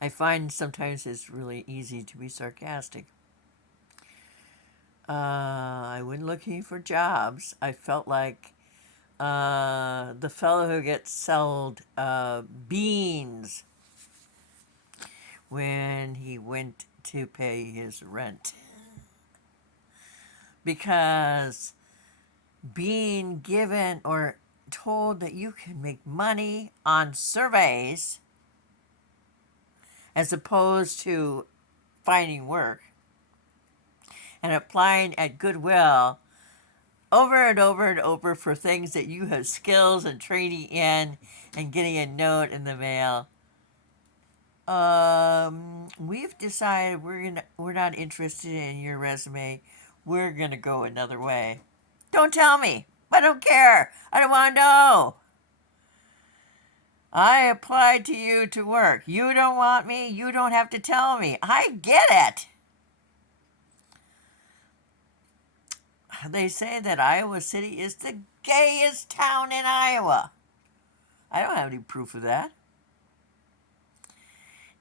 I find sometimes it's really easy to be sarcastic. I went looking for jobs. I felt like the fellow who gets sold beans when he went to pay his rent. Because being given or told that you can make money on surveys as opposed to finding work and applying at Goodwill over and over and over for things that you have skills and training in and getting a note in the mail. We've decided we're not interested in your resume. We're gonna go another way. Don't tell me. I don't care. I don't want to know. I applied to you to work. You don't want me. You don't have to tell me. I get it. They say that Iowa City is the gayest town in Iowa. I don't have any proof of that.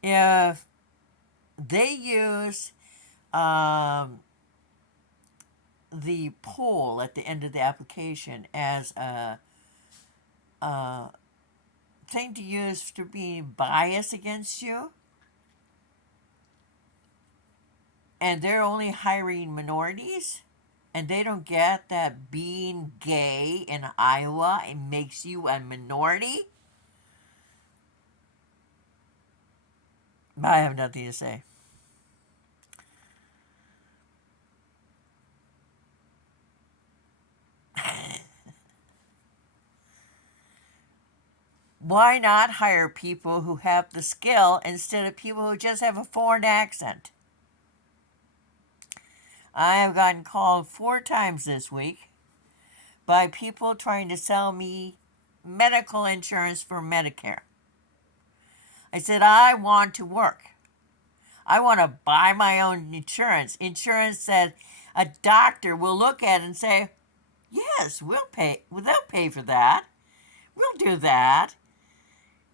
If they use the poll at the end of the application as a thing to use to be biased against you, and they're only hiring minorities, and they don't get that being gay in Iowa it makes you a minority, I have nothing to say. Why not hire people who have the skill instead of people who just have a foreign accent? I have gotten called 4 times this week by people trying to sell me medical insurance for Medicare. I said, I want to work. I want to buy my own insurance. Insurance that a doctor will look at and say, yes, we'll pay. Well, they'll pay for that. We'll do that.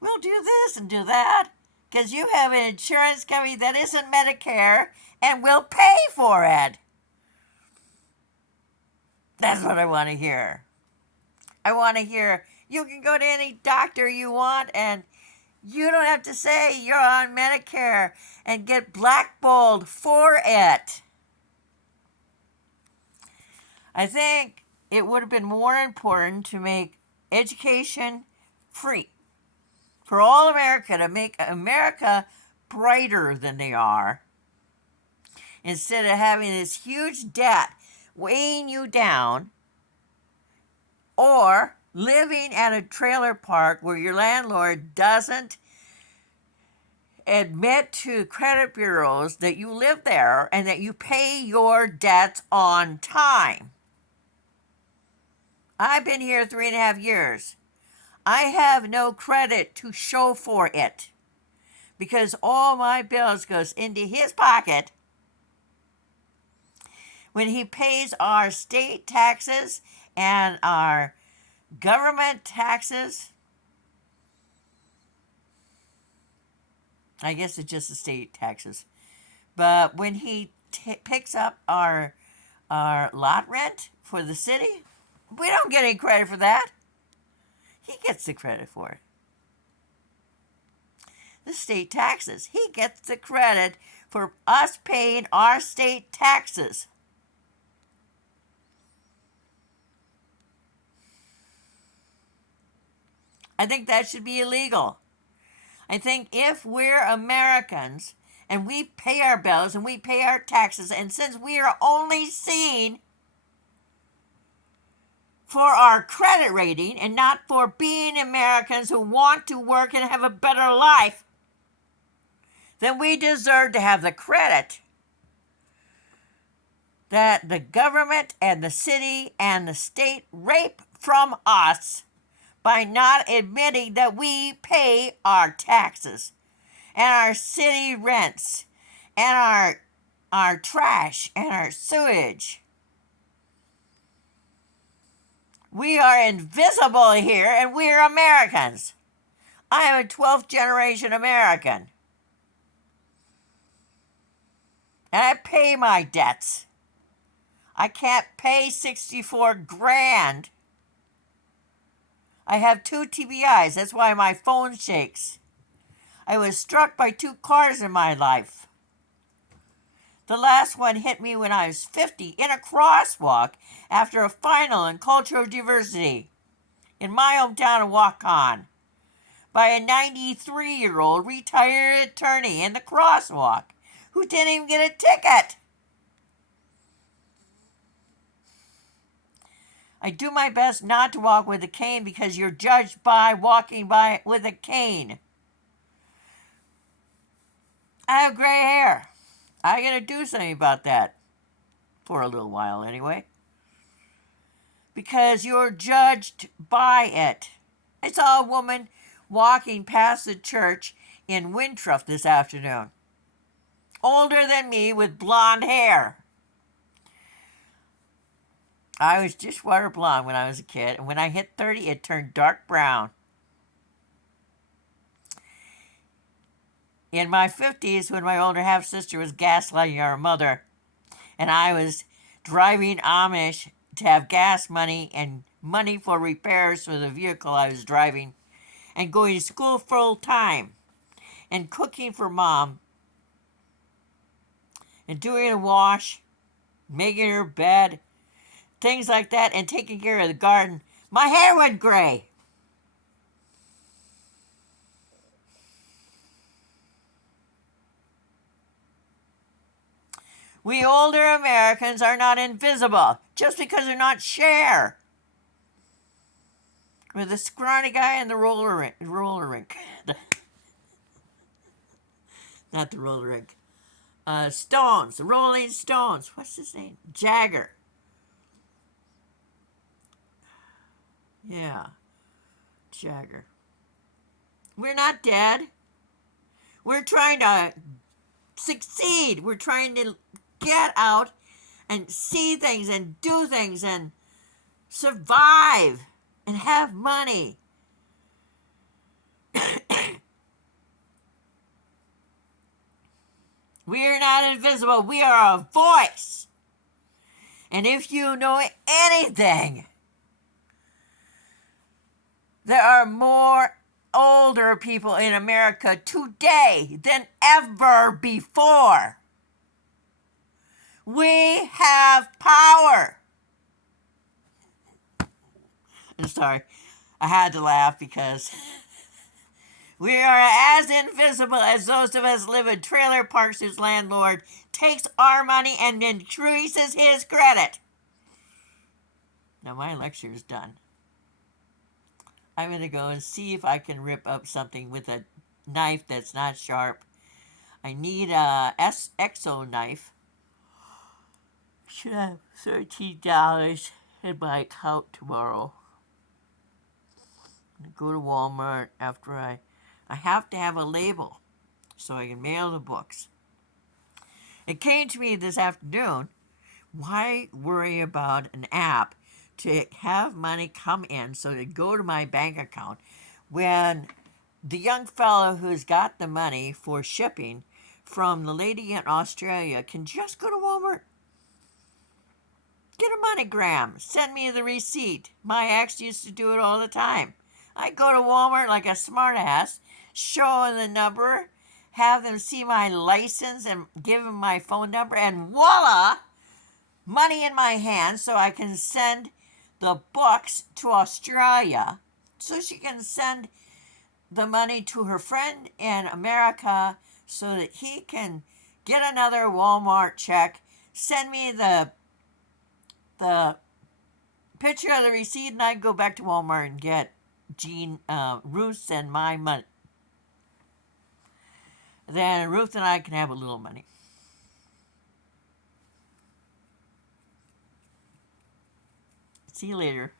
We'll do this and do that. Because you have an insurance company that isn't Medicare and will pay for it. That's what I want to hear. I want to hear you can go to any doctor you want and you don't have to say you're on Medicare and get blackballed for it. I think it would have been more important to make education free for all America, to make America brighter than they are, instead of having this huge debt weighing you down, or living at a trailer park where your landlord doesn't admit to credit bureaus that you live there and that you pay your debts on time. I've been here 3.5 years. I have no credit to show for it because all my bills goes into his pocket when he pays our state taxes and our government taxes. I guess it's just the state taxes. But when he picks up our lot rent for the city, we don't get any credit for that. He gets the credit for it. The state taxes. He gets the credit for us paying our state taxes. I think that should be illegal. I think if we're Americans and we pay our bills and we pay our taxes, and since we are only seen for our credit rating and not for being Americans who want to work and have a better life, then we deserve to have the credit that the government and the city and the state rape from us by not admitting that we pay our taxes and our city rents and our trash and our sewage. We are invisible here and we are Americans. I am a 12th generation American. And I pay my debts. I can't pay 64 grand. I have 2 TBIs. That's why my phone shakes. I was struck by 2 cars in my life. The last one hit me when I was 50 in a crosswalk after a final in cultural diversity in my hometown of Waukon by a 93-year-old retired attorney in the crosswalk who didn't even get a ticket. I do my best not to walk with a cane because you're judged by walking by with a cane. I have gray hair. I gotta do something about that. For a little while, anyway. Because you're judged by it. I saw a woman walking past the church in Winthrop this afternoon. Older than me with blonde hair. I was dishwater blonde when I was a kid, and when I hit 30, it turned dark brown. In my 50s, when my older half-sister was gaslighting our mother, and I was driving Amish to have gas money and money for repairs for the vehicle I was driving, and going to school full time, and cooking for Mom, and doing a wash, making her bed, things like that, and taking care of the garden, my hair went gray. We older Americans are not invisible just because they're not Cher. We're the scrawny guy in the roller rink. Not the roller rink. Stones, the Rolling Stones. What's his name? Jagger. Yeah, Jagger. We're not dead. We're trying to succeed. We're trying to get out and see things and do things and survive and have money. We are not invisible. We are a voice. And if you know anything, there are more older people in America today than ever before. We have power. I'm sorry. I had to laugh because we are as invisible as those of us live in trailer parks whose landlord takes our money and increases his credit. Now my lecture is done. I'm going to go and see if I can rip up something with a knife that's not sharp. I need a Exo knife. Should have $13 in my account tomorrow. I'm going to go to Walmart after I have to have a label so I can mail the books. It came to me this afternoon, why worry about an app to have money come in so to go to my bank account when the young fellow who's got the money for shipping from the lady in Australia can just go to Walmart, get a MoneyGram, send me the receipt. My ex used to do it all the time. I go to Walmart like a smartass, show them the number, have them see my license and give them my phone number, and voila, money in my hand so I can send the books to Australia so she can send the money to her friend in America so that he can get another Walmart check, send me the picture of the receipt, and I go back to Walmart and get Ruth and my money. Then Ruth and I can have a little money. See you later.